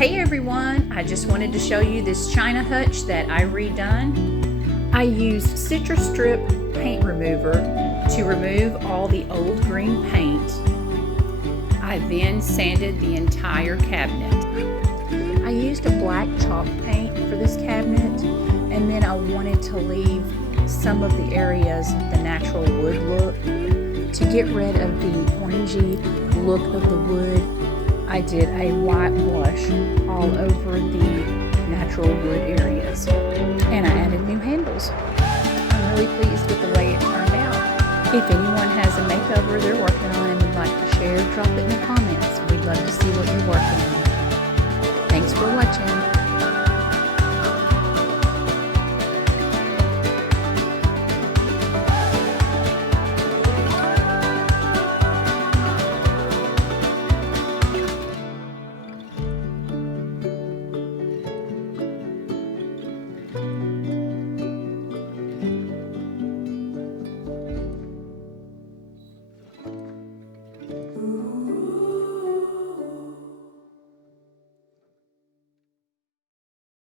Hey everyone, I just wanted to show you this China hutch that I redone. I used citrus strip paint remover to remove all the old green paint. I then sanded the entire cabinet. I used a black chalk paint for this cabinet, and then I wanted to leave some of the areas the natural wood look. To get rid of the orangey look of the wood, I did a white blush all over the natural wood areas, and I added new handles. I'm really pleased with the way it turned out. If anyone has a makeover they're working on and would like to share, drop it in the comments. We'd love to see what you're working on. Thanks for watching.